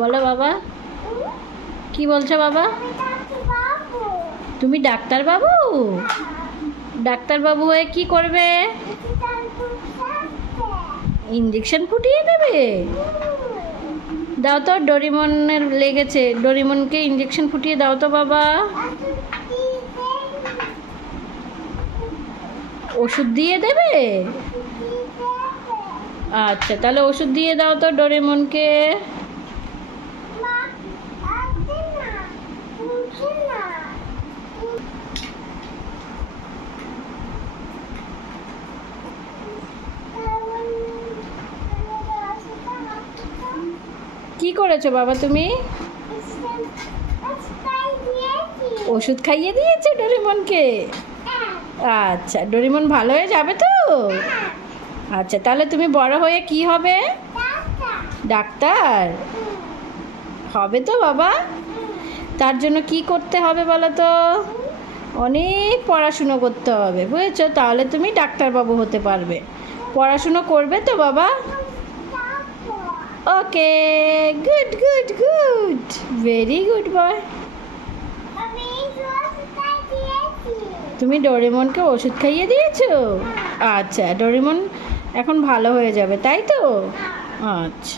বলো বাবা, কি বলছো বাবা? তুমি ডাক্তার বাবু? ডাক্তার বাবু হয়ে কি করবে? ইঞ্জেকশন ফুটিয়ে দেবে? দাও তো, ডোরিমনের লেগেছে, ডোরিমনকে ইঞ্জেকশন ফুটিয়ে দাও তো বাবা। ওষুধ দিয়ে দেবে? আচ্ছা, তাহলে ওষুধ দিয়ে দাও তো ডোরেমনকে। কি করেছো বাবা তুমি? ওষুধ খাইয়ে দিয়েছো ডোরেমনকে? আচ্ছা, ডোরেমন ভালো হয়ে যাবে তো? আচ্ছা, তাহলে তুমি বড় হয়ে কি হবে? ডাক্তার হবে তো বাবা? তার জন্য কি করতে হবে বলো তো? অনেক পড়াশুনো করতে হবে, বুঝেছো? তাহলে তুমি ডাক্তারবাবু হতে পারবে। পড়াশুনো করবে তো বাবা? Okay, good good good, very good boy. তুমি ডোরেমনকে ওষুধ খাইয়ে দিয়েছো? আচ্ছা, ডোরেমন এখন ভালো হয়ে যাবে, তাই তো? আচ্ছা।